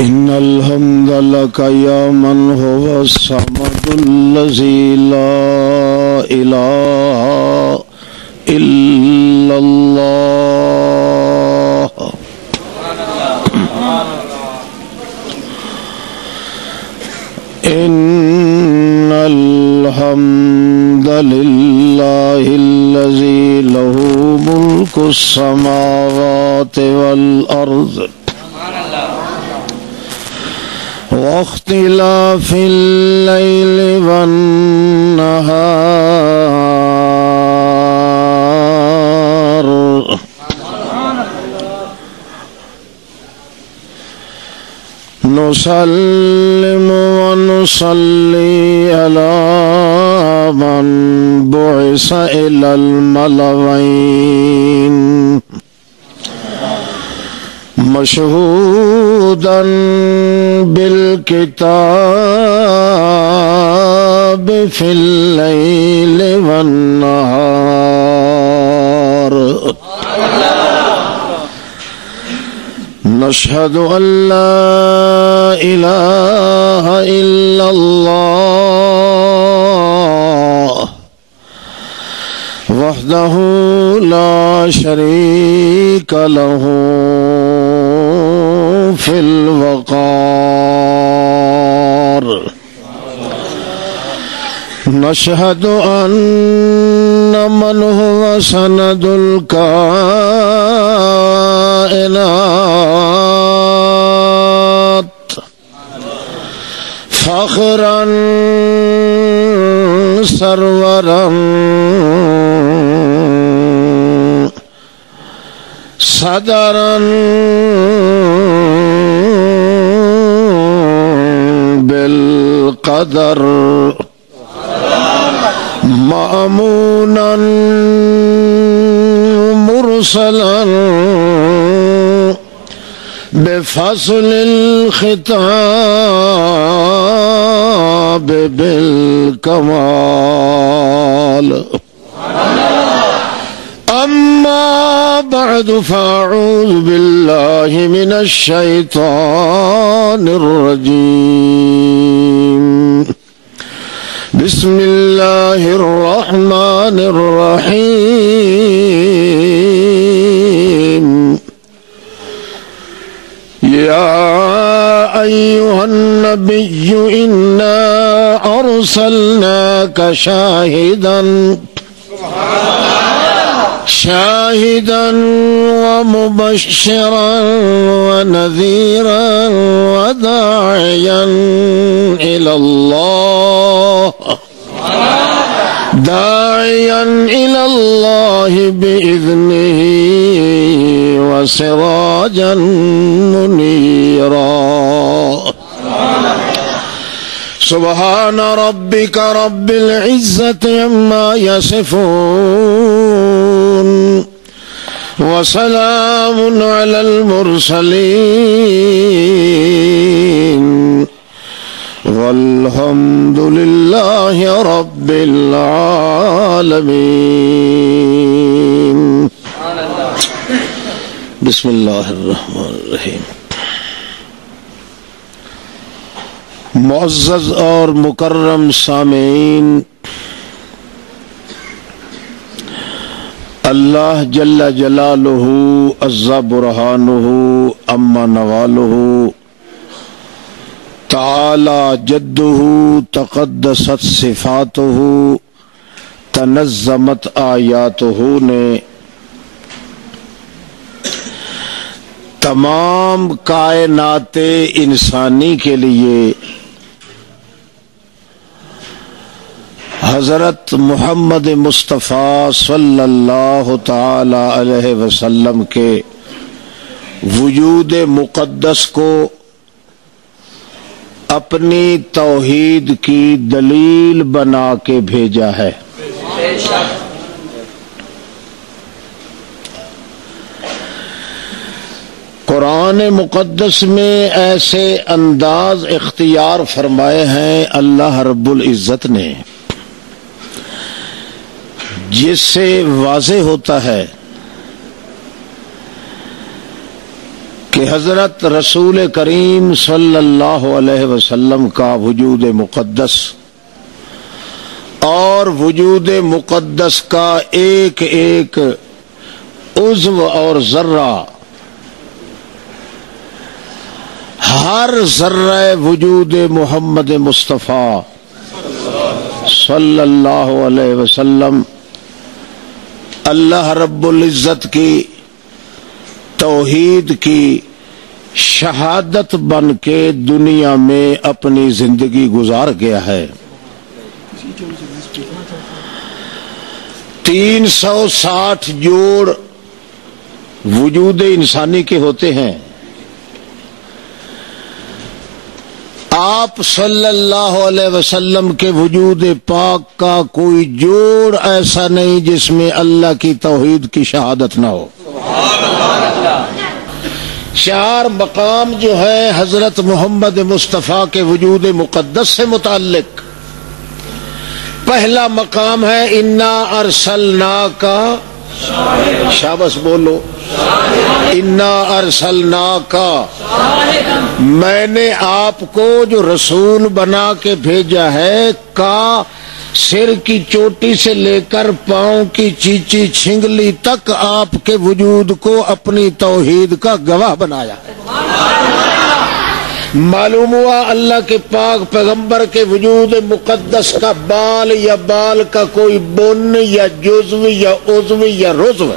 إن الحمد لك يا من هو الصمد الذي لا إله إلا الله إن الحمد لله الذي له ملك السماوات والأرض واختلاف الليل والنهار نسلم ونصلي على من بعث إلى الملوين مشهودا بالكتاب في الليل والنهار نشهد أن لا إله إلا الله وحده لا شريك له في الوقار نشهد أن من هو سند الكائنات فخرا سرورا صدرا بالقدر مأمونا مرسلا بفصل الخطاب بالكمال أما بعد فأعوذ بالله من الشيطان الرجيم بسم الله الرحمن الرحيم يا أيها النبي إنا أرسلناك شاهدا ومبشرا ونذيرا وداعيا إلى الله بإذنه وسراجا منيرا سبحان ربك رب العزة عما يصفون وسلام على المرسلين والحمد لله رب العالمين بسم اللہ الرحمن الرحیم۔ معزز اور مکرم سامعین، اللہ جل جلالہ عز برہانہ اما نوالہ تعالی جدہ تقدست صفاتہ تنظمت آیاتہ نے تمام کائنات انسانی کے لیے حضرت محمد مصطفیٰ صلی اللہ تعالی علیہ وسلم کے وجود مقدس کو اپنی توحید کی دلیل بنا کے بھیجا ہے۔ قرآن مقدس میں ایسے انداز اختیار فرمائے ہیں اللہ رب العزت نے جس سے واضح ہوتا ہے کہ کہ حضرت رسول کریم صلی اللہ علیہ وسلم کا وجود مقدس اور وجود مقدس کا ایک ایک عضو اور ذرہ، ہر ذرہ وجود محمد مصطفیٰ صلی اللہ علیہ وسلم اللہ رب العزت کی توحید کی شہادت بن کے دنیا میں اپنی زندگی گزار گیا ہے۔ 360 جوڑ وجود انسانی کے ہوتے ہیں۔ آپ صلی اللہ علیہ وسلم کے وجود پاک کا کوئی جوڑ ایسا نہیں جس میں اللہ کی توحید کی شہادت نہ ہو۔ 4 مقام جو ہے حضرت محمد مصطفیٰ کے وجود مقدس سے متعلق۔ پہلا مقام ہے انا ارسلناک، شاباش بولو، انا ارسلناک، میں نے آپ کو جو رسول بنا کے بھیجا ہے، کا سر کی چوٹی سے لے کر پاؤں کی چیچی چھنگلی تک آپ کے وجود کو اپنی توحید کا گواہ بنایا ہے۔ معلوم ہوا اللہ کے پاک پیغمبر کے وجود مقدس کا بال یا بال کا کوئی بن یا جزو یا عضو یا رضو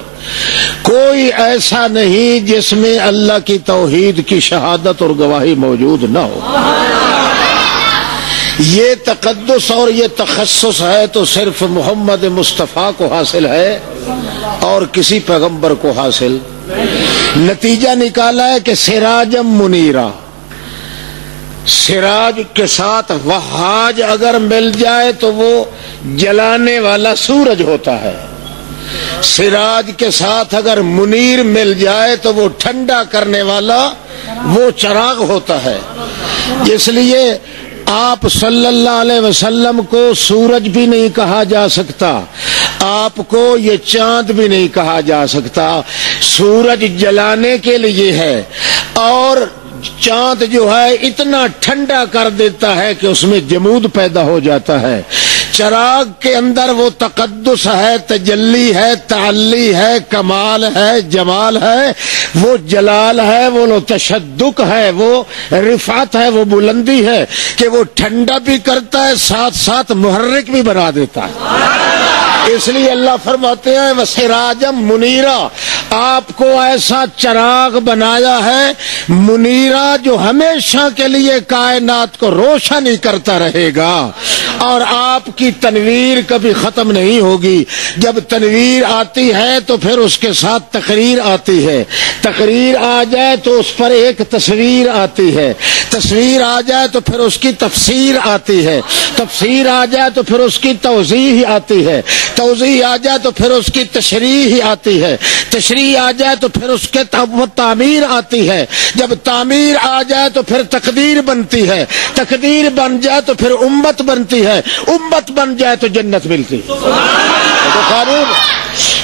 کوئی ایسا نہیں جس میں اللہ کی توحید کی شہادت اور گواہی موجود نہ ہو۔ یہ تقدس اور یہ تخصص ہے تو صرف محمد مصطفیٰ کو حاصل ہے اور کسی پیغمبر کو حاصل۔ نتیجہ نکالا ہے کہ سراجم منیرہ، سراج کے ساتھ وہاج اگر مل جائے تو وہ جلانے والا سورج ہوتا ہے، سراج کے ساتھ اگر منیر مل جائے تو وہ ٹھنڈا کرنے والا وہ چراغ ہوتا ہے۔ اس لیے آپ صلی اللہ علیہ وسلم کو سورج بھی نہیں کہا جا سکتا، آپ کو یہ چاند بھی نہیں کہا جا سکتا۔ سورج جلانے کے لیے ہے اور چاند جو ہے اتنا ٹھنڈا کر دیتا ہے کہ اس میں جمود پیدا ہو جاتا ہے۔ چراغ کے اندر وہ تقدس ہے، تجلی ہے، تعلی ہے، کمال ہے، جمال ہے، وہ جلال ہے، وہ تشدق ہے، وہ رفعت ہے، وہ بلندی ہے کہ وہ ٹھنڈا بھی کرتا ہے ساتھ ساتھ محرک بھی بنا دیتا ہے۔ اس لیے اللہ فرماتے ہیں وَسِرَاجًا مُنِيرًا، آپ کو ایسا چراغ بنایا ہے منیرہ جو ہمیشہ کے لیے کائنات کو روشن ہی کرتا رہے گا، اور آپ کی تنویر کبھی ختم نہیں ہوگی۔ جب تنویر آتی ہے تو پھر اس کے ساتھ تقریر آتی ہے، تقریر آ جائے تو اس پر ایک تصویر آتی ہے، تصویر آ جائے تو پھر اس کی تفسیر آتی ہے، تفسیر آ جائے تو پھر اس کی توضیح آتی ہے، توضیح آ جائے تو پھر اس کی تشریح آتی ہے، تشریح آ جائے تو پھر اس کے تعمیر آتی ہے، جب تعمیر آ جائے تو پھر تقدیر بنتی ہے، تقدیر بن جائے تو پھر امت بنتی ہے، امت بن جائے تو جنت ملتی ہے۔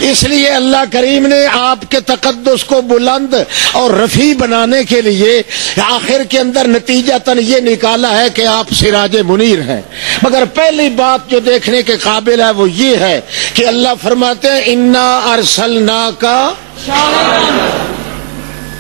اس لیے اللہ کریم نے آپ کے تقدس کو بلند اور رفیع بنانے کے لیے آخر کے اندر نتیجتاً یہ نکالا ہے کہ آپ سراج منیر ہیں۔ مگر پہلی بات جو دیکھنے کے قابل ہے وہ یہ ہے کہ اللہ فرماتے ہیں انا ارسلناک،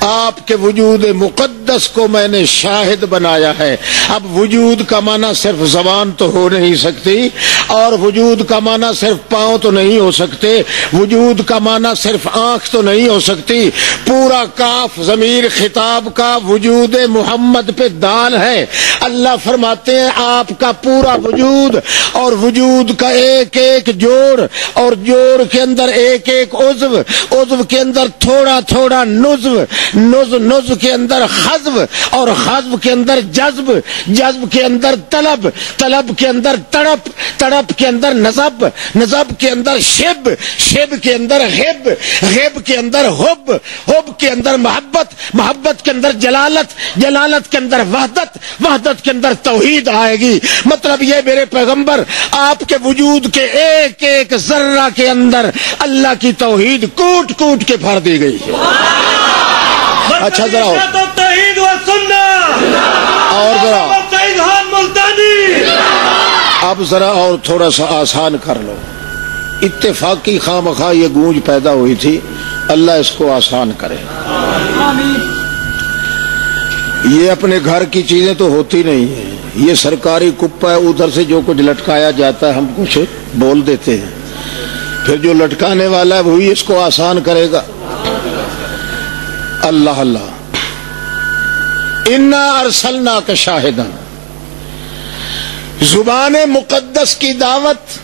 آپ کے وجود مقدس کو میں نے شاہد بنایا ہے۔ اب وجود کا معنی صرف زبان تو ہو نہیں سکتی، اور وجود کا معنی صرف پاؤں تو نہیں ہو سکتے، وجود کا معنی صرف آنکھ تو نہیں ہو سکتی، پورا کاف ضمیر خطاب کا وجود محمد پہ دال ہے۔ اللہ فرماتے ہیں آپ کا پورا وجود اور وجود کا ایک ایک جوڑ، اور جوڑ کے اندر ایک ایک عضو، عضو کے اندر تھوڑا تھوڑا نزو کے اندر خذب، اور خذب کے اندر جذب، جذب کے اندر طلب، طلب کے اندر تڑپ، تڑپ کے اندر نظب، نظب کے اندر شب، شب کے اندر غب، غب کے اندر حب، حب کے اندر محبت، محبت کے اندر جلالت، جلالت کے اندر وحدت، وحدت کے اندر توحید آئے گی۔ مطلب یہ میرے پیغمبر آپ کے وجود کے ایک ایک ذرہ کے اندر اللہ کی توحید کوٹ کوٹ کے بھر دی گئی ہے۔ اچھا ذرا اب ذرا اور تھوڑا سا آسان کر لو. اتفاقی خواہ یہ گونج پیدا ہوئی تھی، اللہ اس کو آسان کرے. یہ اپنے گھر کی چیزیں تو ہوتی نہیں ہیں، یہ سرکاری کپا ہے، ادھر سے جو کچھ لٹکایا جاتا ہے ہم کچھ بول دیتے ہیں، پھر جو لٹکانے والا ہے وہی اس کو آسان کرے گا. اللہ اللہ. انا ارسلناک شاہدا، زبان مقدس کی دعوت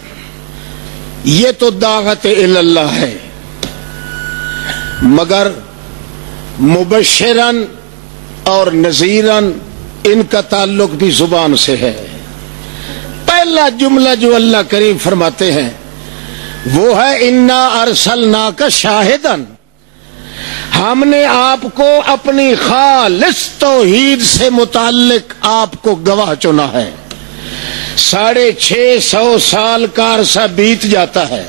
یہ تو دعوت اللہ ہے، مگر مبشرن اور نذیرن ان کا تعلق بھی زبان سے ہے. پہلا جملہ جو اللہ کریم فرماتے ہیں وہ ہے انا ارسلناک شاہدا، ہم نے آپ کو اپنی خالص توحید سے متعلق آپ کو گواہ چنا ہے. 650 سال کا عرصہ بیت جاتا ہے،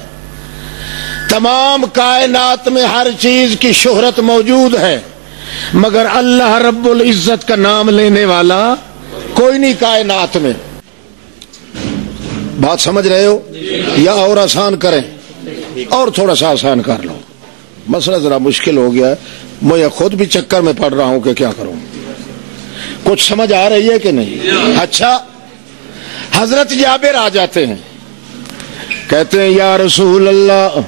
تمام کائنات میں ہر چیز کی شہرت موجود ہے، مگر اللہ رب العزت کا نام لینے والا کوئی نہیں کائنات میں. بات سمجھ رہے ہو یا اور آسان کریں؟ اور تھوڑا سا آسان کر لو. مسئلہ ذرا مشکل ہو گیا ہے، میں خود بھی چکر میں پڑ رہا ہوں کہ کیا کروں. کچھ سمجھ آ رہی ہے کہ نہیں؟ اچھا، حضرت جابر آ جاتے ہیں، کہتے ہیں یا رسول اللہ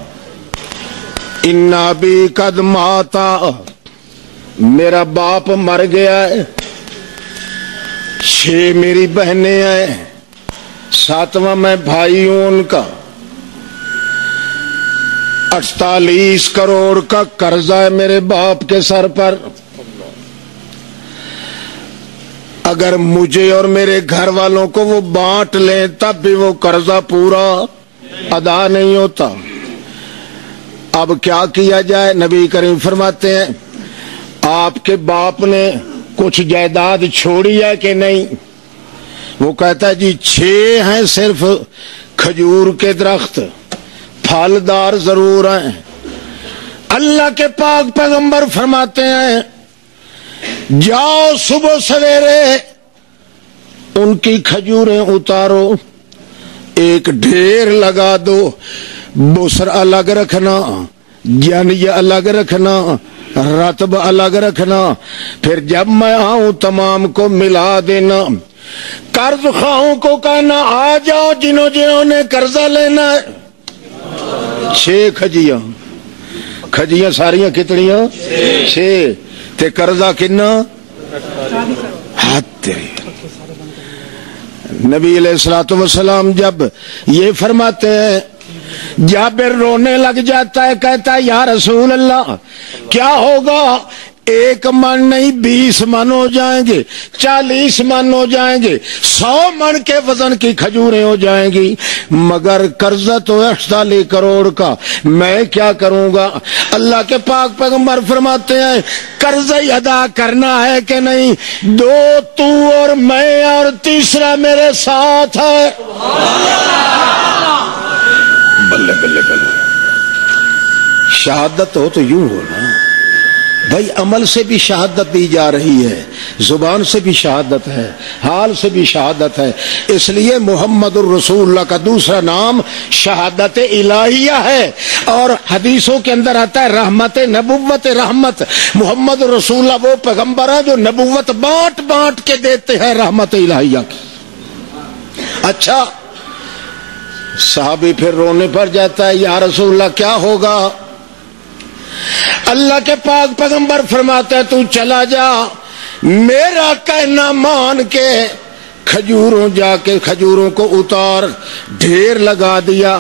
ان ابی قد ماتا، میرا باپ مر گیا ہے، 6 میری بہنیں ہیں، 7واں میں بھائی ہوں ان کا، 48 کروڑ کا قرضہ ہے میرے باپ کے سر پر. اگر مجھے اور میرے گھر والوں کو وہ بانٹ لیں تب بھی وہ قرضہ پورا ادا نہیں ہوتا. اب کیا کیا جائے؟ نبی کریم فرماتے ہیں آپ کے باپ نے کچھ جائیداد چھوڑی ہے کہ نہیں؟ وہ کہتا ہے جی 6 ہیں صرف کھجور کے درخت، پھلدار ضرور ہیں. اللہ کے پاک پیغمبر فرماتے ہیں جاؤ صبح سویرے ان کی کھجوریں اتارو، ایک ڈھیر لگا دو، بسر الگ رکھنا، جنی الگ رکھنا، رتب الگ رکھنا، پھر جب میں آؤں تمام کو ملا دینا. قرض خواہوں کو کہنا آ جاؤ جنہوں نے قرضہ لینا ہے. 6 کھجیاں ساریاں کتنیاں؟ 6 تے قرضہ کنا؟ ہاتھ تیری. نبی علیہ الصلوۃ والسلام جب یہ فرماتے ہیں جابر رونے لگ جاتا ہے، کہتا ہے یا رسول اللہ کیا ہوگا؟ 1 من نہیں 20 من ہو جائیں گے، 40 من ہو جائیں گے، 100 من کے وزن کی کھجوریں ہو جائیں گی، مگر قرضہ تو 48 کروڑ کا، میں کیا کروں گا؟ اللہ کے پاک پیغمبر فرماتے ہیں قرضہ ادا کرنا ہے کہ نہیں؟ 2 تو اور میں اور تیسرا میرے ساتھ ہے. بلے بلے بلے. شہادت ہو تو یوں ہو نا بھائی، عمل سے بھی شہادت دی جا رہی ہے، زبان سے بھی شہادت ہے، حال سے بھی شہادت ہے. اس لیے محمد الرسول اللہ کا دوسرا نام شہادت الہیہ ہے، اور حدیثوں کے اندر آتا ہے رحمت نبوت رحمت. محمد الرسول اللہ وہ پیغمبر ہے جو نبوت بانٹ بانٹ کے دیتے ہیں رحمت الہیہ کی. اچھا، صحابی پھر رونے پر جاتا ہے یا رسول اللہ کیا ہوگا؟ اللہ کے پاک پیغمبر فرماتا ہے تو چلا جا، میرا کہنا مان کے جا کے کھجوروں کو اتار، ڈھیر لگا دیا،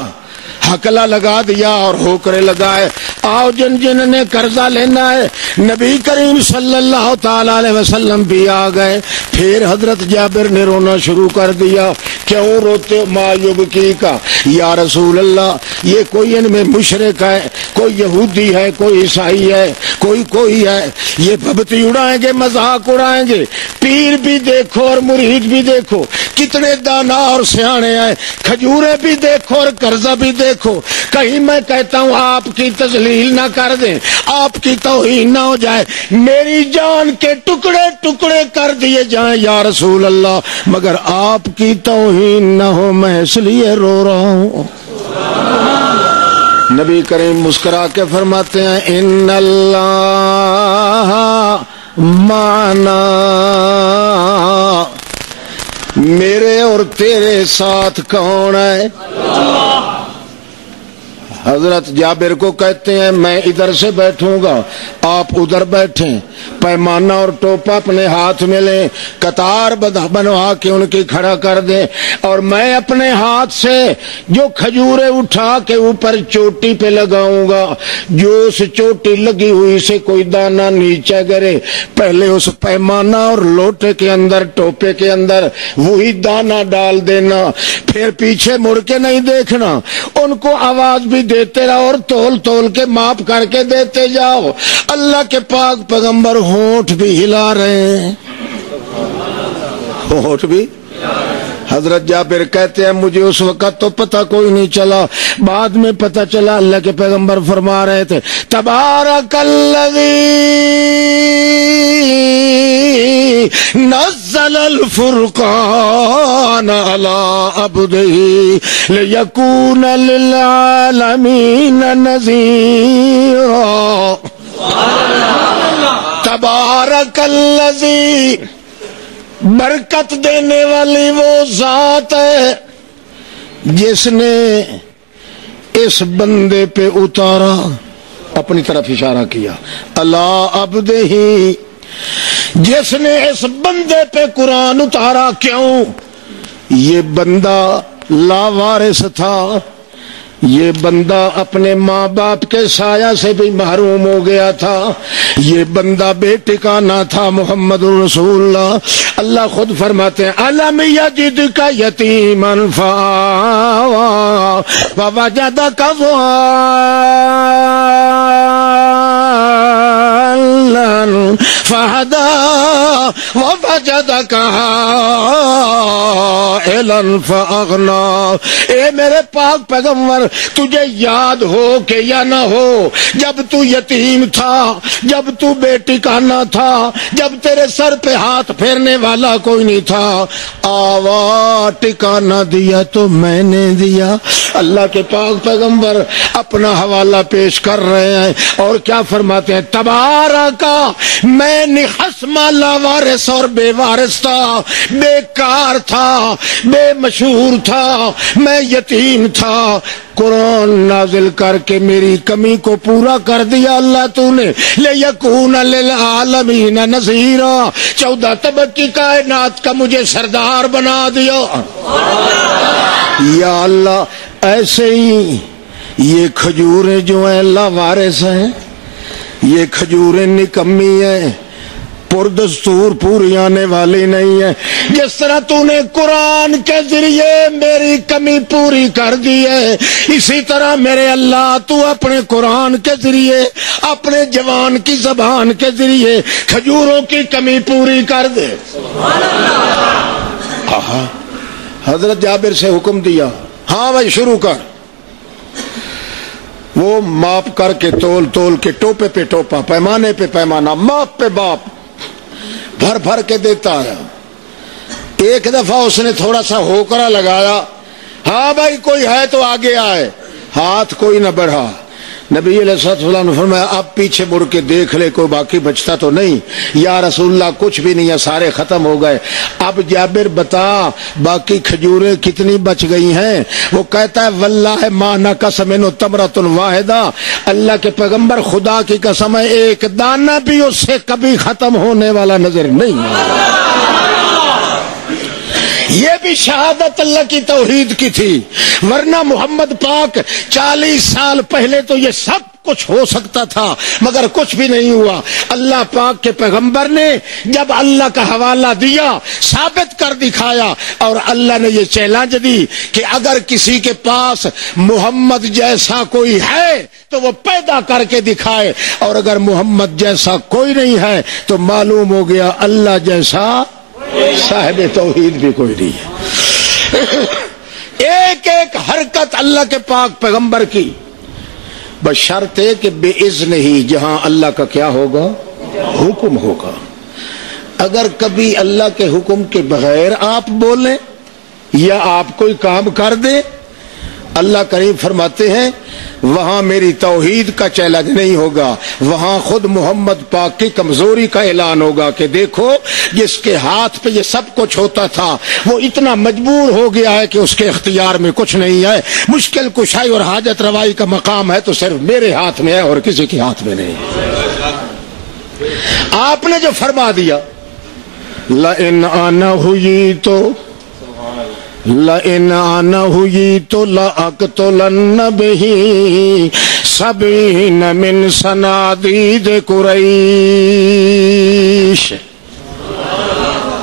حقلہ لگا دیا اور ہوکرے لگائے. آؤ جن نے قرضہ لینا ہے. نبی کریم صلی اللہ تعالی علیہ وسلم بھی آ گئے. پھر حضرت جابر نے رونا شروع کر دیا. کیوں روتے؟ ما یبکی کا یا رسول اللہ، یہ کوئی ان میں مشرک ہے، کوئی یہودی ہے، کوئی عیسائی ہے، کوئی ہے، یہ بھبتی اڑائیں گے، مذاق اڑائیں گے. پیر بھی دیکھو اور مرید بھی دیکھو کتنے دانا اور سیانے ہیں، کھجوریں بھی دیکھو اور قرضہ بھی دیکھو. کہیں میں کہتا ہوں آپ کی تسلیم تذلیل نہ کر دیں، آپ کی توہین نہ ہو جائے، میری جان کے ٹکڑے ٹکڑے کر دیے جائیں یا رسول اللہ، مگر آپ کی توہین نہ ہو، میں اس لیے رو رہا ہوں۔ نبی کریم مسکرا کے فرماتے ہیں ان اللہ معنا، میرے اور تیرے ساتھ کون ہے؟ حضرت جابر کو کہتے ہیں میں ادھر سے بیٹھوں گا، آپ ادھر بیٹھیں، پیمانہ اور ٹوپا اپنے ہاتھ میں لیں، قطار بنوا کے ان کی کھڑا کر دیں، اور میں اپنے ہاتھ سے جو کھجورے اٹھا کے اوپر چوٹی پہ لگاؤں گا، جو اس چوٹی لگی ہوئی سے کوئی دانہ نیچے گرے، پہلے اس پیمانہ اور لوٹے کے اندر، ٹوپے کے اندر وہی دانہ ڈال دینا، پھر پیچھے مڑ کے نہیں دیکھنا، ان کو آواز بھی دیتے رہو اور تول تول کے ماپ کر کے دیتے جاؤ۔ اللہ کے پاک پیغمبر ہونٹ بھی ہلا رہے ہیں، ہونٹ بھی۔ حضرت جابر کہتے ہیں مجھے اس وقت تو پتہ کوئی نہیں چلا، بعد میں پتہ چلا اللہ کے پیغمبر فرما رہے تھے تبارک الذی نزل الفرقان علی عبدہ لیکون للعالمین نذیرا۔ تبارک الذی، برکت دینے والی وہ ذات ہے جس نے اس بندے پہ اتارا، اپنی طرف اشارہ کیا، اللہ عبدہ ہی، جس نے اس بندے پہ قرآن اتارا۔ کیوں؟ یہ بندہ لاوارث تھا، یہ بندہ اپنے ماں باپ کے سایہ سے بھی محروم ہو گیا تھا، یہ بندہ بے ٹھکانہ تھا، محمد رسول اللہ۔ اللہ خود فرماتے ہیں الم یجدک یتیما فآویٰ ووجدک ضالا فہدیٰ ووجدک عائلا فأغنیٰ۔ اے میرے پاک پیغمبر، تجھے یاد ہو کہ یا نہ ہو، جب تو یتیم تھا، جب تو بے ٹھکانہ تھا، جب تیرے سر پہ ہاتھ پھیرنے والا کوئی نہیں تھا، آوا ٹھکانہ دیا تو میں نے دیا۔ اللہ کے پاک پیغمبر اپنا حوالہ پیش کر رہے ہیں اور کیا فرماتے ہیں؟ تبارکا، میں نخسمہ لاوارث اور بے وارث تھا، بیکار تھا، بے مشہور تھا، میں یتیم تھا، قرآن نازل کر کے میری کمی کو پورا کر دیا اللہ تو نے، لیکون للعالمین نذیرا، 14 طبق کی کائنات کا مجھے سردار بنا دیا۔ یا اللہ، ایسے ہی یہ کھجوریں جو ہیں لاوارث ہیں، یہ کھجوریں نکمی ہیں، پردستور پوری آنے والی نہیں ہے۔ جس طرح تو نے قرآن کے ذریعے میری کمی پوری کر دی ہے، اسی طرح میرے اللہ تو اپنے قرآن کے ذریعے، اپنے جوان کی زبان کے ذریعے کھجوروں کی کمی پوری کر دے۔ حضرت جابر سے حکم دیا، ہاں بھائی شروع کر۔ وہ ماپ کر کے تول تول کے، ٹوپے پہ ٹوپا، پیمانے پہ پیمانہ، ماپ پہ باپ بھر بھر کے دیتا ہے۔ ایک دفعہ اس نے تھوڑا سا ہوکرا لگایا، ہاں بھائی کوئی ہے تو آگے آئے، ہاتھ کوئی نہ بڑھا۔ نبی علیہ السلام نے فرمایا اب پیچھے مڑ کے دیکھ لے کوئی باقی بچتا تو نہیں۔ یا رسول اللہ کچھ بھی نہیں ہے، سارے ختم ہو گئے۔ اب جابر بتا باقی کھجوریں کتنی بچ گئی ہیں؟ وہ کہتا ہے واللہ ما نقص منہ تمرۃ واحدہ، اللہ کے پیغمبر خدا کی قسم ہے ایک دانہ بھی اس سے کبھی ختم ہونے والا نظر نہیں ہے۔ یہ بھی شہادت اللہ کی توحید کی تھی، ورنہ محمد پاک 40 سال پہلے تو یہ سب کچھ ہو سکتا تھا مگر کچھ بھی نہیں ہوا۔ اللہ پاک کے پیغمبر نے جب اللہ کا حوالہ دیا، ثابت کر دکھایا، اور اللہ نے یہ چیلنج دی کہ اگر کسی کے پاس محمد جیسا کوئی ہے تو وہ پیدا کر کے دکھائے، اور اگر محمد جیسا کوئی نہیں ہے تو معلوم ہو گیا اللہ جیسا صاحب توحید بھی کوئی نہیں ہے۔ ایک ایک حرکت اللہ کے پاک پیغمبر کی بشرط کہ بے اذن ہی، جہاں اللہ کا کیا ہوگا؟ حکم ہوگا۔ اگر کبھی اللہ کے حکم کے بغیر آپ بولیں یا آپ کوئی کام کر دیں، اللہ کریم فرماتے ہیں وہاں میری توحید کا چیلنج نہیں ہوگا، وہاں خود محمد پاک کی کمزوری کا اعلان ہوگا کہ دیکھو جس کے ہاتھ پہ یہ سب کچھ ہوتا تھا وہ اتنا مجبور ہو گیا ہے کہ اس کے اختیار میں کچھ نہیں ہے، مشکل کشائی اور حاجت روائی کا مقام ہے تو صرف میرے ہاتھ میں ہے اور کسی کے ہاتھ میں نہیں۔ آپ نے جو فرما دیا لئن آنا ہوئی تو لأقتلن بہ سبعین من صنادید قریش،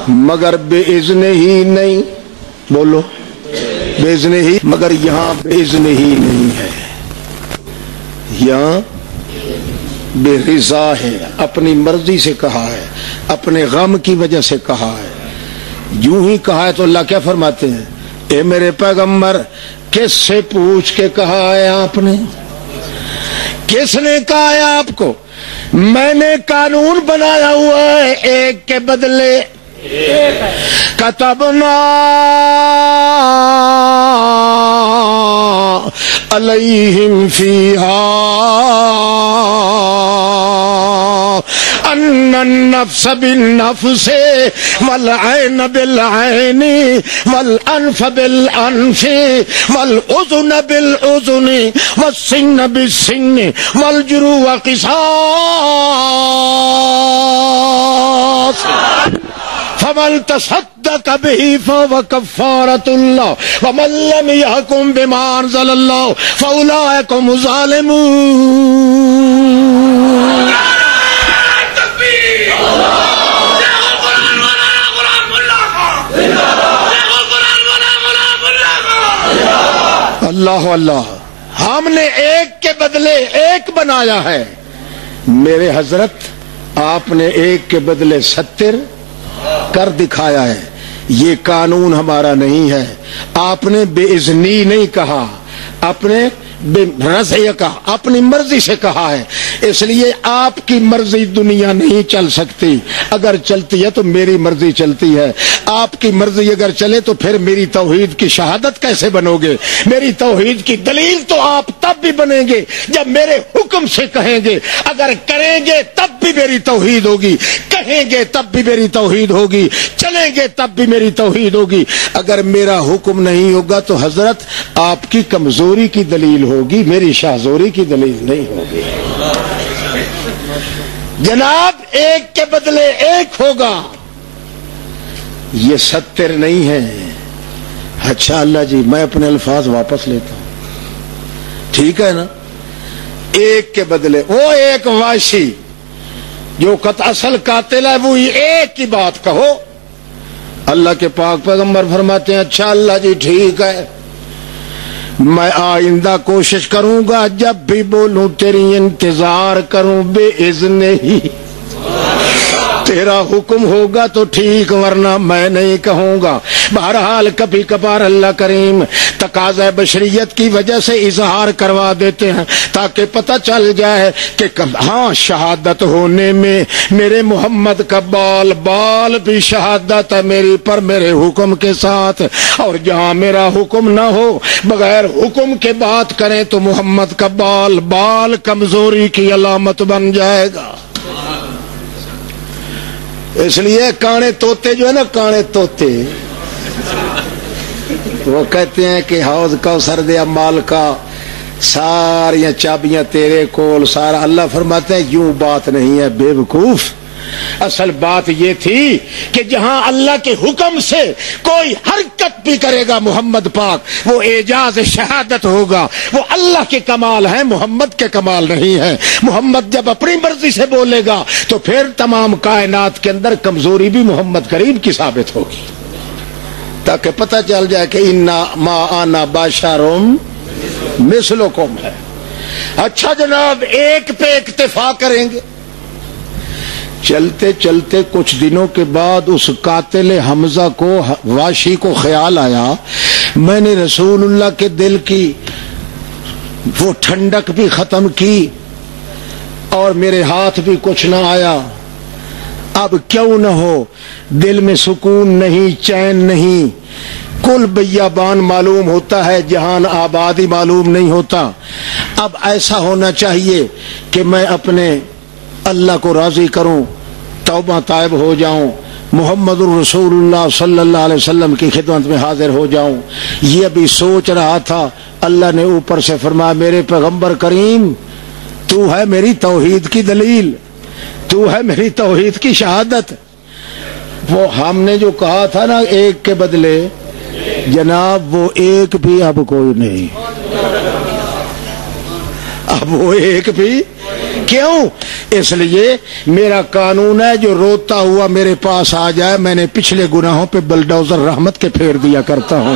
مگر بے اذن ہی نہیں، بولو بے اذن ہی، مگر یہاں بے اذن ہی نہیں ہے، یہاں بے رضا ہے، اپنی مرضی سے کہا ہے، اپنے غم کی وجہ سے کہا ہے۔ یوں ہی کہا ہے تو اللہ کیا فرماتے ہیں؟ اے میرے پیغمبر کس سے پوچھ کے کہا ہے آپ نے؟ کس نے کہا ہے آپ کو؟ میں نے قانون بنایا ہوا ہے ایک کے بدلے کتبنا علیہم فیہا ان النفس بالنفس والعین بالعین والانف بالانف والاذن بالاذن والسن بالسن والجروح قصاص فمن تصدق به فهو كفارة الله ومن لم يحكم بما أنزل الله فأولئك هم الظالمون۔ اللہ اللہ، ہم نے ایک کے بدلے ایک بنایا ہے، میرے حضرت آپ نے ایک کے بدلے 70 کر دکھایا ہے۔ یہ قانون ہمارا نہیں ہے، آپ نے بے اذنی نہیں کہا، آپ نے بے رضا کہا، اپنی مرضی سے کہا ہے، اس لیے آپ کی مرضی دنیا نہیں چل سکتی، اگر چلتی ہے تو میری مرضی چلتی ہے، آپ کی مرضی اگر چلے تو پھر میری توحید کی شہادت کیسے بنو گے؟ میری توحید کی دلیل تو آپ تب بھی بنیں گے جب میرے حکم سے کہیں گے، اگر کریں گے تب بھی میری توحید ہوگی، کہیں گے تب بھی میری توحید ہوگی، چلیں گے تب بھی میری توحید ہوگی۔ اگر میرا حکم نہیں ہوگا تو حضرت آپ کی کمزوری کی دلیل ہوگی، میری شاہزوری کی دلیل نہیں ہوگی۔ جناب ایک کے بدلے ایک ہوگا، یہ 70 نہیں ہے۔ اچھا اللہ جی میں اپنے الفاظ واپس لیتا ہوں، ٹھیک ہے نا؟ ایک کے بدلے وہ ایک واشی جو اصل قاتل ہے وہی ایک کی بات کہو۔ اللہ کے پاک پیغمبر فرماتے ہیں اچھا اللہ جی ٹھیک ہے، میں آئندہ کوشش کروں گا جب بھی بولوں تیری انتظار کروں بے اذن ہی، تیرا حکم ہوگا تو ٹھیک ورنہ میں نہیں کہوں گا۔ بہرحال کبھی کبھار اللہ کریم تقاضۂ بشریت کی وجہ سے اظہار کروا دیتے ہیں تاکہ پتہ چل جائے کہ ہاں شہادت ہونے میں میرے محمد کا بال بھی شہادت ہے میری پر میرے حکم کے ساتھ، اور جہاں میرا حکم نہ ہو بغیر حکم کے بات کریں تو محمد کا بال کمزوری کی علامت بن جائے گا۔ اس لیے کانے طوطے جو ہے نا، کانے طوطے وہ کہتے ہیں کہ حوض کوثر دے مال کا ساری چابیاں تیرے کول سارا، اللہ فرماتے ہیں یوں بات نہیں ہے بے وقوف، اصل بات یہ تھی کہ جہاں اللہ کے حکم سے کوئی حرکت بھی کرے گا محمد پاک وہ اعجاز شہادت ہوگا، وہ اللہ کے کمال ہے، محمد کے کمال نہیں ہے۔ محمد جب اپنی مرضی سے بولے گا تو پھر تمام کائنات کے اندر کمزوری بھی محمد کریم کی ثابت ہوگی، تاکہ پتہ چل جائے کہ انا ما انا بشرم مثلکم ہے۔ اچھا جناب ایک پہ اکتفا کریں گے، چلتے چلتے کچھ دنوں کے بعد اس قاتل حمزہ کو واشی کو خیال آیا میں نے رسول اللہ کے دل کی وہ ٹھنڈک بھی ختم کی اور میرے ہاتھ بھی کچھ نہ آیا. اب کیوں نہ ہو, دل میں سکون نہیں, چین نہیں, کل بیابان معلوم ہوتا ہے, جہان آبادی معلوم نہیں ہوتا. اب ایسا ہونا چاہیے کہ میں اپنے اللہ کو راضی کروں, توبہ طائب ہو جاؤں, محمد الرسول اللہ صلی اللہ علیہ وسلم کی خدمت میں حاضر ہو جاؤں. یہ ابھی سوچ رہا تھا, اللہ نے اوپر سے فرمایا میرے پیغمبر کریم تو ہے میری توحید کی دلیل, تو ہے میری توحید کی شہادت. وہ ہم نے جو کہا تھا نا ایک کے بدلے, جناب وہ ایک بھی اب کوئی نہیں, اب وہ ایک بھی. کیوں؟ اس لیے میرا قانون ہے جو روتا ہوا میرے پاس آ جائے میں نے پچھلے گناہوں پہ بلڈوزر رحمت کے پھیر دیا کرتا ہوں,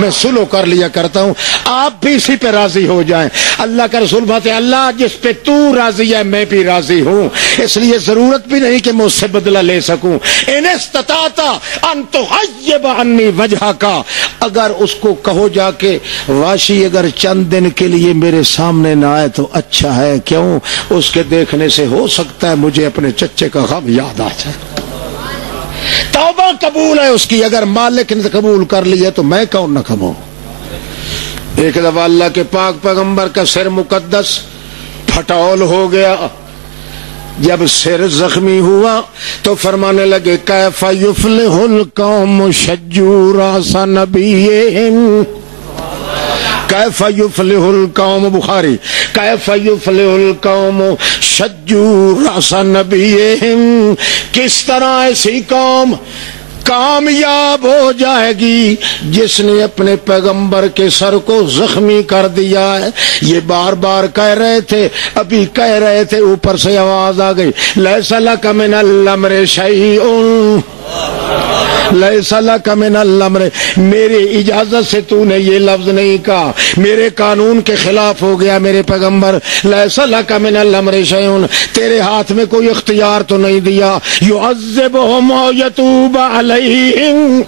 میں سلو کر لیا کرتا ہوں. آپ بھی اسی پہ راضی ہو جائیں. اللہ کا رسول بات ہے, اللہ جس پہ تو راضی ہے میں بھی راضی ہوں, اس لیے ضرورت بھی نہیں کہ میں اس سے بدلہ لے سکوں. ان استطعت ان تغیب عنی وجہک, اگر اس کو کہو جا کے واشی اگر چند دن کے لیے میرے سامنے نہ آئے تو اچھا ہے, کیوں؟ اس کے دیکھنے سے ہو سکتا ہے مجھے اپنے چچے کا غم یاد آ جائے. توبہ قبول ہے اس کی, اگر مالک نے قبول کر لی ہے تو میں کون نہ کھموں. ایک دفعہ اللہ کے پاک پیغمبر کا سر مقدس پھٹول ہو گیا. جب سر زخمی ہوا تو فرمانے لگے کیف یفلح القوم شجوا راس نبیہم, کیف یفلح القوم, بخاری, کیف یفلح القوم شجوا راس نبیہم, کس طرح ایسی قوم کامیاب ہو جائے گی جس نے اپنے پیغمبر کے سر کو زخمی کر دیا ہے. یہ بار بار کہہ رہے تھے, ابھی کہہ رہے تھے, اوپر سے آواز آ گئی لیس لک من الامر شیء, لیس لک من الامر, میری اجازت سے تو نے یہ لفظ نہیں کہا, میرے قانون کے خلاف ہو گیا میرے پیغمبر. لیس لک من الامر شیء, تیرے ہاتھ میں کوئی اختیار تو نہیں دیا. یعذبہم او یتوب علیہم,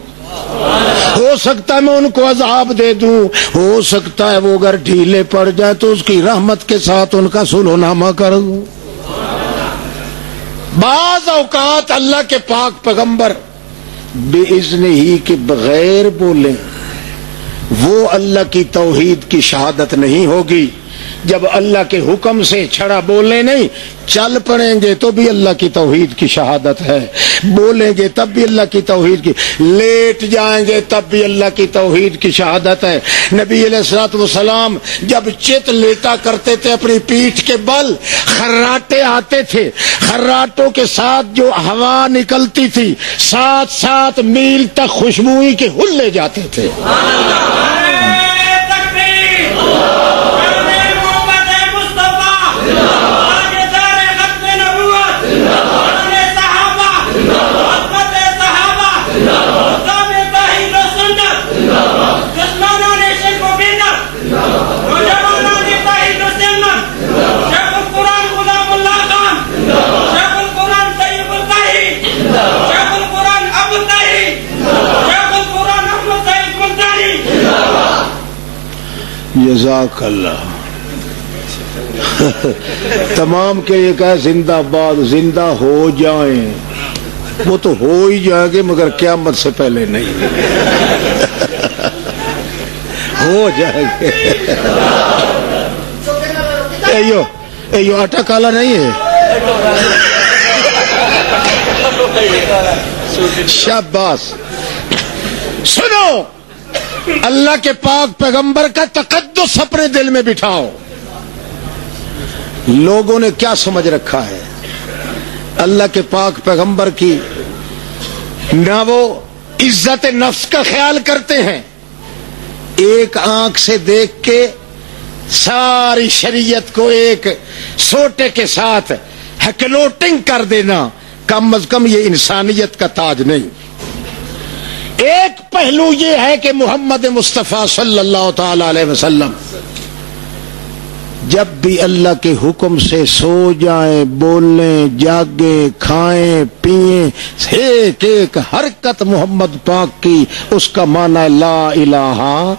ہو سکتا ہے میں ان کو عذاب دے دوں, ہو سکتا ہے وہ اگر ڈھیلے پڑ جائے تو اس کی رحمت کے ساتھ ان کا صلح نامہ کر دوں. بعض اوقات اللہ کے پاک پیغمبر بے اذن ہی کے بغیر بولیں, وہ اللہ کی توحید کی شہادت نہیں ہوگی. جب اللہ کے حکم سے چھڑا بولے نہیں, چل پڑیں گے تو بھی اللہ کی توحید کی شہادت ہے, بولیں گے تب بھی اللہ کی توحید کی, لیٹ جائیں گے تب بھی اللہ کی توحید کی شہادت ہے. نبی علیہ الصلوۃ والسلام جب چت لیٹا کرتے تھے اپنی پیٹھ کے بل, خراٹے آتے تھے, خراٹوں کے ساتھ جو ہوا نکلتی تھی 7 میل تک خوشبوئی کے حلے جاتے تھے. جزاک اللہ. تمام کے یہ کہا زندہ باد, زندہ ہو جائیں, وہ تو ہو ہی جائیں گے مگر قیامت سے پہلے نہیں, ہو جائیں گے. ایو آٹا کالا نہیں ہے, شاباش. سنو, اللہ کے پاک پیغمبر کا تقدس اپنے دل میں بٹھاؤ. لوگوں نے کیا سمجھ رکھا ہے اللہ کے پاک پیغمبر کی, نہ وہ عزت نفس کا خیال کرتے ہیں, ایک آنکھ سے دیکھ کے ساری شریعت کو ایک سوٹے کے ساتھ ہیکلوٹنگ کر دینا, کم از کم یہ انسانیت کا تاج نہیں. ایک پہلو یہ ہے کہ محمد مصطفیٰ صلی اللہ تعالی علیہ وسلم جب بھی اللہ کے حکم سے سو جائیں، بولیں، جاگیں، کھائیں، پئیں، ایک ایک حرکت محمد پاک کی، اس کا معنی ہے لا الہ۔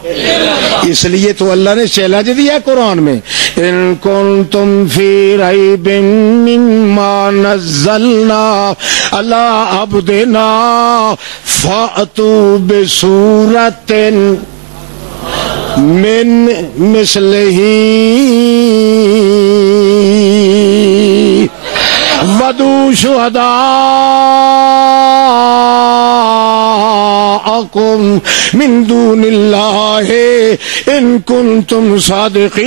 اس لیے تو اللہ نے چیلنج دیا قرآن میں، ان کنتم فی ریب مما نزلنا علی عبدنا فأتوا بسورۃ من مثلہ وَدُوا شُهَدَاءَكُمْ مِن دُونِ اللَّهِ إِن كُنتُمْ صَادِقِينَ۔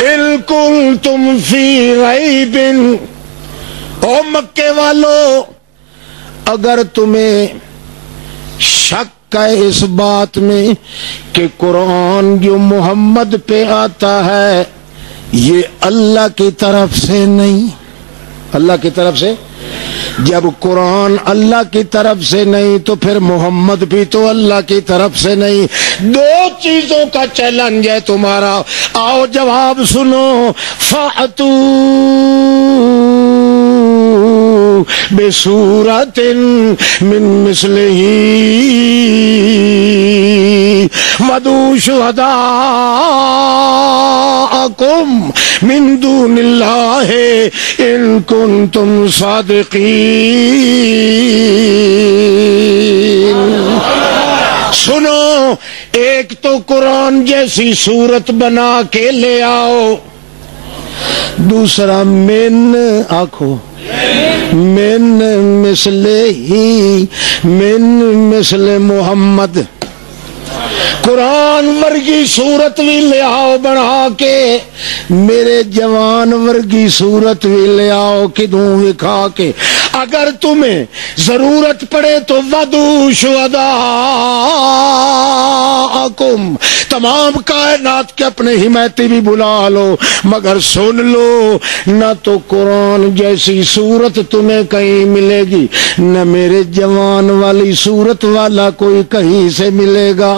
إِن كُنتُمْ فِي رَيْبٍ، او مکے والو اگر تمہیں شک ہے اس بات میں کہ قرآن جو محمد پہ آتا ہے یہ اللہ کی طرف سے نہیں، اللہ کی طرف سے، جب قرآن اللہ کی طرف سے نہیں تو پھر محمد بھی تو اللہ کی طرف سے نہیں۔ دو چیزوں کا چیلنج ہے تمہارا، آؤ جواب سنو۔ فَأْتُوا بِسُورَةٍ مِّن مِّثْلِهِ وَادْعُوا شُهَدَاءَكُمْ مِن دُونِ اللَّهِ إِن كُنتُمْ صَادِقِينَ۔ سنو، ایک تو قرآن جیسی صورت بنا کے لے آؤ، دوسرا من آنکھو من مثل ہی، من مثل محمد، قرآن ورگی صورت بھی لے آؤ بنا کے، میرے جوان ورگی صورت بھی لے آؤ کدوں وکھا کے، اگر تمہیں ضرورت پڑے تو وَدُوا شُهَدَاءَكُمْ، تمام کائنات کے اپنے حمایتی بھی بلا لو، مگر سن لو، نہ تو قرآن جیسی صورت تمہیں کہیں ملے گی، نہ میرے جوان والی صورت والا کوئی کہیں سے ملے گا۔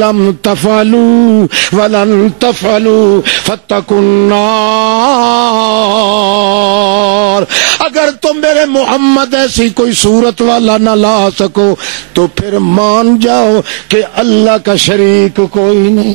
لم تفعلوا ولن تفعلوا فاتقوا النار، اگر تم میرے محمد ایسی کوئی صورت والا نہ لا سکو تو پھر مان جاؤ کہ اللہ کا شریک کوئی نہیں۔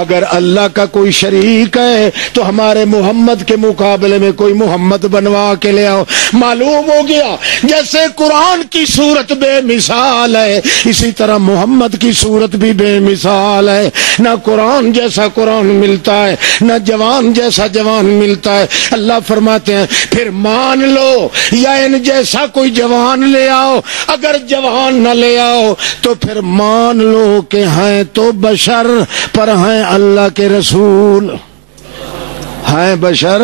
اگر اللہ کا کوئی شریک ہے تو ہمارے محمد کے مقابلے میں کوئی محمد بنوا کے لے آؤ۔ معلوم ہو گیا جیسے قرآن کی صورت بے مثال ہے، اسی طرح محمد کی صورت بھی بے مثال ہے، نہ قرآن جیسا قرآن ملتا ہے، نہ جوان جیسا جوان ملتا ہے۔ اللہ فرماتے ہیں پھر مان لو یا ان جیسا کوئی جوان لے آؤ، اگر جوان نہ لے آؤ تو پھر مان لو کہ ہیں تو بشر پر ہیں اللہ کے رسول، ہیں بشر،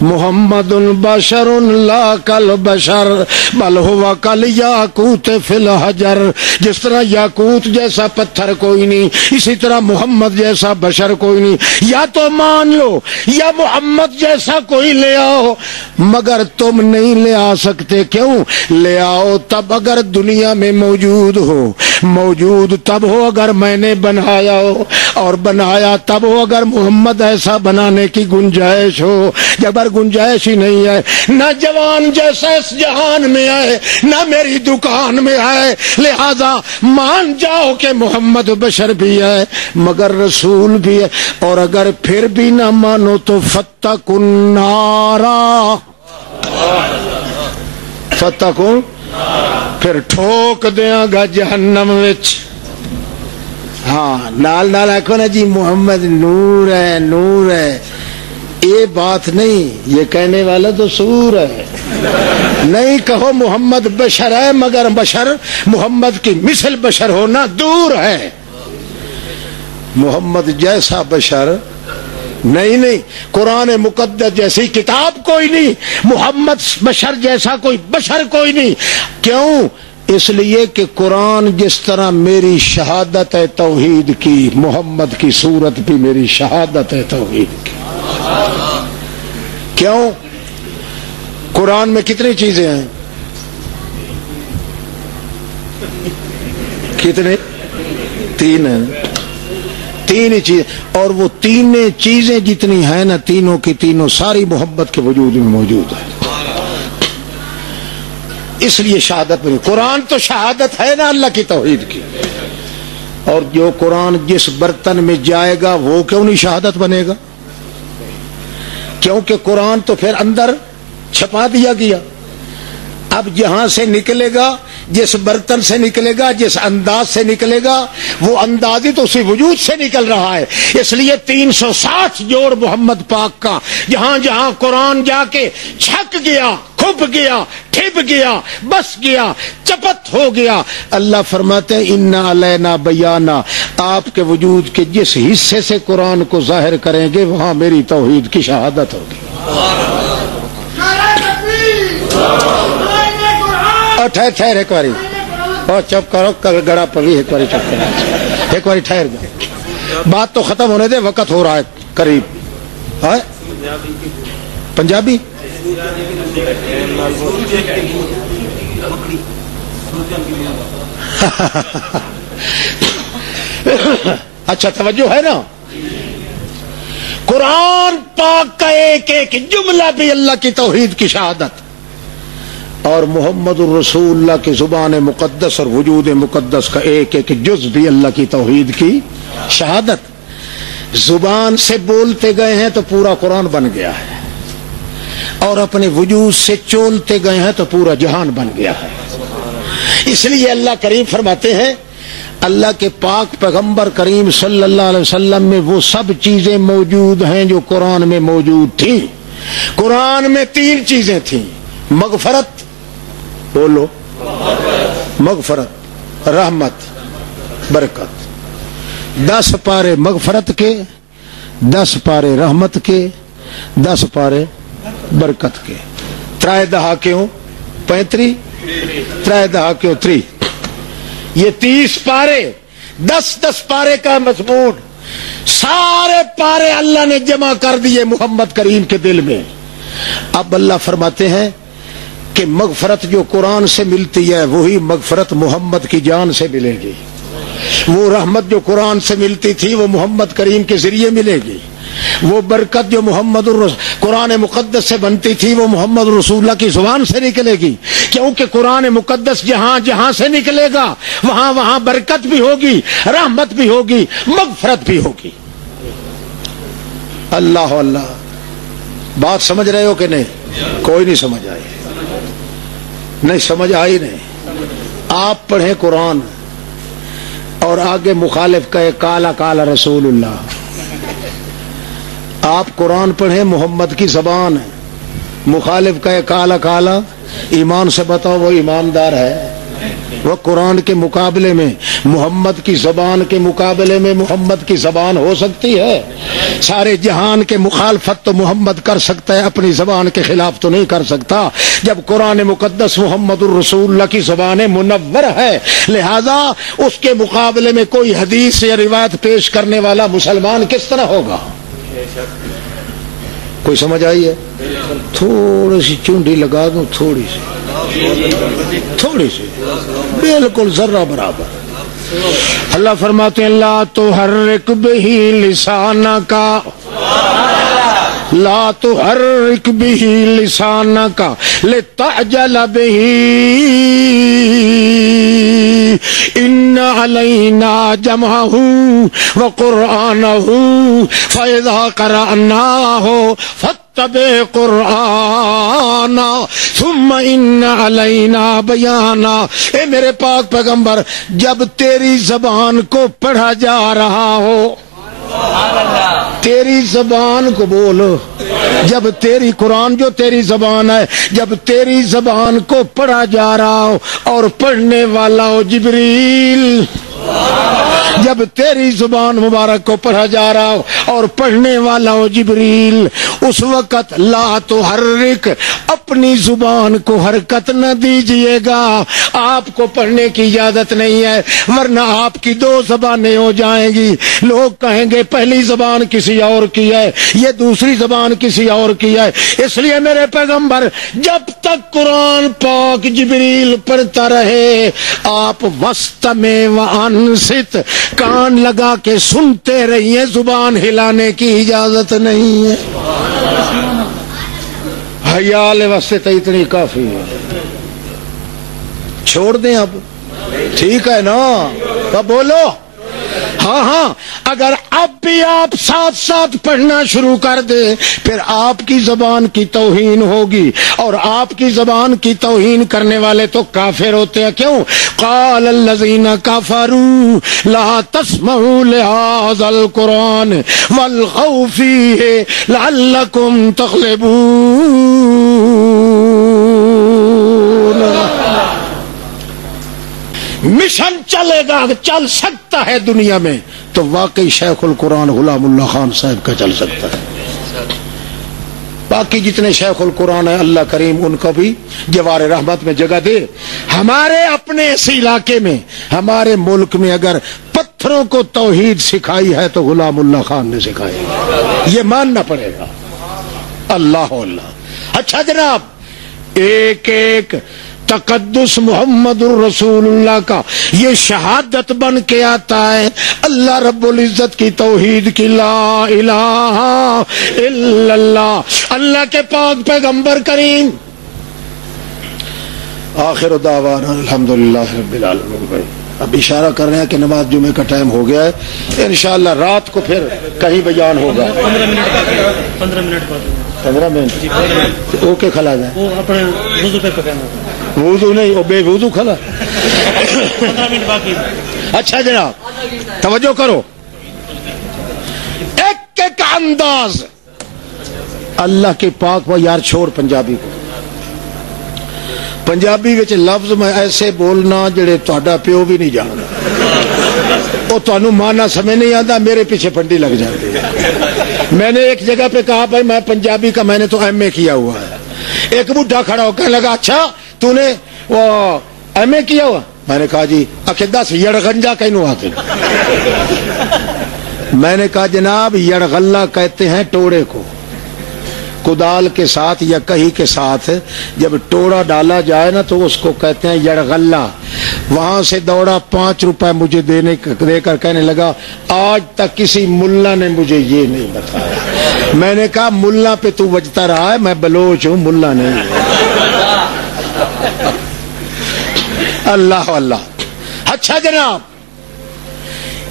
محمد بشر لا کل بشر بل ہوا کل یاقوت فی الحجر، جس طرح یاقوت جیسا پتھر کوئی نہیں اسی طرح محمد جیسا بشر کوئی نہیں۔ یا تو مان لو یا محمد جیسا کوئی لے آؤ، مگر تم نہیں لے آ سکتے، کیوں؟ لے آؤ تب اگر دنیا میں موجود ہو، موجود تب ہو اگر میں نے بنایا ہو، اور بنایا تب ہو اگر محمد ایسا بنانے کی گنجائش ہو۔ جب گنجائش ہی نہیں ہے، نہ جوان جیسا اس جہان میں ہے نہ میری دکان میں ہے، لہذا مان جاؤ کہ محمد بشر بھی ہے مگر رسول بھی ہے، اور اگر پھر بھی نہ مانو تو فاتقوا النار، فاتقوا، پھر ٹھوک دیاں گا جہنم وچ۔ ہاں نال نال آکھو نا جی محمد نور ہے، نور ہے، یہ بات نہیں، یہ کہنے والا تو سور ہے۔ نہیں کہو محمد بشر ہے، مگر بشر محمد کی مثل بشر ہونا دور ہے، محمد جیسا بشر نہیں، قرآن مقدس جیسی کتاب کوئی نہیں، محمد بشر جیسا کوئی بشر کوئی نہیں۔ کیوں؟ اس لیے کہ قرآن جس طرح میری شہادت ہے توحید کی، محمد کی صورت بھی میری شہادت ہے توحید کی۔ کیوں؟ قرآن میں کتنی چیزیں ہیں؟ کتنے؟ 3 ہیں، 3 چیزیں، اور وہ 3 چیزیں جتنی ہیں نا، تینوں کی تینوں ساری محبت کے وجود میں موجود ہے. اس لیے شہادت بنی. قرآن تو شہادت ہے نا اللہ کی توحید کی، اور جو قرآن جس برتن میں جائے گا وہ کیوں نہیں شہادت بنے گا؟ کیونکہ قرآن تو پھر اندر چھپا دیا گیا. اب جہاں سے نکلے گا، جس برتن سے نکلے گا، جس انداز سے نکلے گا، وہ انداز ہی تو اسی وجود سے نکل رہا ہے. اس لیے 360 جوڑ محمد پاک کا جہاں جہاں قرآن جا کے چھک گیا، کھپ گیا، ٹھپ گیا، بس گیا، چپت ہو گیا، اللہ فرماتے ہیں اِنَّا عَلَيْنَا بَيَانًا، آپ کے وجود کے جس حصے سے قرآن کو ظاہر کریں گے وہاں میری توحید کی شہادت ہوگی. ٹھہر ایک باری اور چپ کرو، گڑا پوی ایک باری چپ کرو، ایک باری ٹھہر جاؤ، بات تو ختم ہونے دے، وقت ہو رہا ہے قریب. پنجابی اچھا توجہ ہے نا. قرآن پاک کا ایک ایک جملہ بھی اللہ کی توحید کی شہادت، اور محمد الرسول اللہ کی زبان مقدس اور وجود مقدس کا ایک ایک جز بھی اللہ کی توحید کی شہادت. زبان سے بولتے گئے ہیں تو پورا قرآن بن گیا ہے، اور اپنے وجود سے چولتے گئے ہیں تو پورا جہان بن گیا ہے. اس لیے اللہ کریم فرماتے ہیں اللہ کے پاک پیغمبر کریم صلی اللہ علیہ وسلم میں وہ سب چیزیں موجود ہیں جو قرآن میں موجود تھیں. قرآن میں 3 چیزیں تھیں، مغفرت، بولو، مغفرت، رحمت، برکت. 10 پارے مغفرت کے، 10 پارے رحمت کے، 10 پارے برکت کے. 3 دہاکیوں 35، 3 دہاکیوں 3، یہ 30 پارے، 10 پارے کا مضمون سارے پارے اللہ نے جمع کر دیے محمد کریم کے دل میں. اب اللہ فرماتے ہیں کہ مغفرت جو قرآن سے ملتی ہے وہی مغفرت محمد کی جان سے ملے گی. وہ رحمت جو قرآن سے ملتی تھی وہ محمد کریم کے ذریعے ملے گی. وہ برکت جو قرآن مقدس سے بنتی تھی وہ محمد رسول اللہ کی زبان سے نکلے گی. کیونکہ قرآن مقدس جہاں جہاں سے نکلے گا وہاں وہاں برکت بھی ہوگی، رحمت بھی ہوگی، مغفرت بھی ہوگی. اللہ اللہ، بات سمجھ رہے ہو کہ نہیں؟ کوئی نہیں سمجھ آئی؟ نہیں سمجھ آئی نہیں. آپ پڑھیں قرآن اور آگے مخالف کہے کالا کالا رسول اللہ. آپ قرآن پڑھیں محمد کی زبان ہے، مخالف کہے کالا کالا، ایمان سے بتاؤ وہ ایماندار ہے؟ وہ قرآن کے مقابلے میں محمد کی زبان کے مقابلے میں محمد کی زبان ہو سکتی ہے؟ سارے جہان کے مخالفت تو محمد کر سکتا ہے، اپنی زبان کے خلاف تو نہیں کر سکتا. جب قرآن مقدس محمد الرسول اللہ کی زبان منور ہے، لہذا اس کے مقابلے میں کوئی حدیث یا روایت پیش کرنے والا مسلمان کس طرح ہوگا؟ کوئی سمجھ آئی ہے؟ تھوڑی سی چونڈی لگا دوں، تھوڑی سی بالکل ذرہ برابر. اللہ فرماتے ہیں لا تحرک بہ لسانک، لا تحرک بہ لسانک لتعجل بہ ان علینا جمعہ وقرآنہ فاذا قرأناہ فاتبع قرآنا ثم ان علینا بیانا. اے میرے پاک پیغمبر، جب تیری زبان کو پڑھا جا رہا ہو، تیری زبان کو بولو، جب تیری قرآن جو تیری زبان ہے، جب تیری زبان کو پڑھا جا رہا ہو اور پڑھنے والا ہو جبریل، جب تیری زبان مبارک کو پڑھا جا رہا ہو اور پڑھنے والا ہو جبریل، اس وقت لا تحرک، اپنی زبان کو حرکت نہ دیجئے گا. آپ کو پڑھنے کی اجازت نہیں ہے، ورنہ آپ کی دو زبانیں ہو جائیں گی. لوگ کہیں گے پہلی زبان کسی اور کی ہے، یہ دوسری زبان کسی اور کی ہے. اس لیے میرے پیغمبر جب تک قرآن پاک جبریل پڑھتا رہے، آپ واستمع وانصت، کان لگا کے سنتے رہیے، زبان ہلانے کی اجازت نہیں ہے. حیال واسطے تو اتنی کافی ہے. چھوڑ دیں اب، ٹھیک ہے نا؟ اب بولو. ہاں اگر اب بھی آپ ساتھ ساتھ پڑھنا شروع کر دیں، پھر آپ کی زبان کی توہین ہوگی، اور آپ کی زبان کی توہین کرنے والے تو کافر ہوتے ہیں. کیوں؟ قال الذین کفروا لا تسمعوا لهذا القرآن والغوا فیہ لعلکم تغلبون. مشن چلے گا، چل سکتا ہے دنیا میں تو واقعی شیخ القرآن غلام اللہ خان صاحب کا چل سکتا ہے. باقی جتنے شیخ القرآن ہیں اللہ کریم ان کو بھی جوار رحمت میں جگہ دے. ہمارے اپنے اسی علاقے میں، ہمارے ملک میں اگر پتھروں کو توحید سکھائی ہے تو غلام اللہ خان نے سکھائی، یہ ماننا پڑے گا. اللہ اللہ. اچھا جناب، ایک ایک تقدس محمد الرسول اللہ کا یہ شہادت بن کے آتا ہے اللہ رب العزت کی توحید کی، لا الہ الا اللہ. اللہ کے پاک پیغمبر کریم آخر دعوانا الحمدللہ رب العالمین. اب اشارہ کر رہے ہیں کہ نماز جمعے کا ٹائم ہو گیا ہے، انشاءاللہ رات کو پھر کہیں بیان ہوگا. 15 منٹ اوکے کھلا جائے، وہ اپنے وضو پہ پکانا، وضو نہیں، وہ بے وضو کھلا. 15 منٹ باقی. اچھا جناب توجہ کرو، ایک ایک انداز اللہ کے پاک و یار. چھوڑ پنجابی کو، پنجابی وچ لفظ میں ایسے بولنا جڑے تہاڈا پیو بھی نہیں جاندا، وہ تانوں مانا سمجھ نہیں آتا، میرے پیچھے پنڈی لگ جاتی ہے. میں نے ایک جگہ پہ کہا بھائی میں پنجابی کا، میں نے تو ایم اے کیا ہوا ہے. ایک بڈھا کھڑا ہو کہنے لگا اچھا تو نے وہ ایم اے کیا ہوا؟ میں نے کہا جی. دس یڑغنجا کینوں آتے؟ میں نے کہا جناب یڑغلہ کہتے ہیں ٹوڑے کو، کدال کے ساتھ یا کہی کے ساتھ جب ٹوڑا ڈالا جائے نا تو اس کو کہتے ہیں یڑغلہ. وہاں سے دوڑا 5 روپے مجھے دے کر کہنے لگا آج تک کسی ملا نے مجھے یہ نہیں بتایا. میں نے کہا ملا پہ تو وجتا رہا ہے، میں بلوچ ہوں، ملا نہیں. اللہ اللہ. اچھا جناب،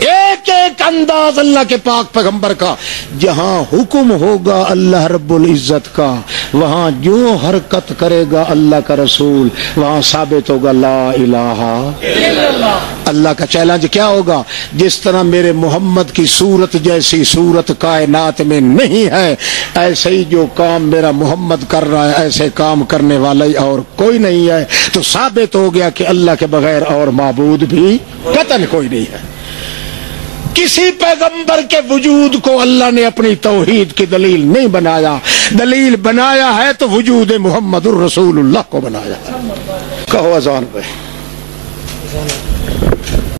ایک ایک انداز اللہ کے پاک پیغمبر کا. جہاں حکم ہوگا اللہ رب العزت کا، وہاں جو حرکت کرے گا اللہ کا رسول، وہاں ثابت ہوگا لا الہ. اللہ کا چیلنج کیا ہوگا؟ جس طرح میرے محمد کی صورت جیسی صورت کائنات میں نہیں ہے، ایسے ہی جو کام میرا محمد کر رہا ہے ایسے کام کرنے والا ہی اور کوئی نہیں ہے. تو ثابت ہو گیا کہ اللہ کے بغیر اور معبود بھی قطعاً کوئی نہیں ہے. کسی پیغمبر کے وجود کو اللہ نے اپنی توحید کی دلیل نہیں بنایا، دلیل بنایا ہے تو وجود محمد الرسول اللہ کو بنایا. کہو اذان پہ.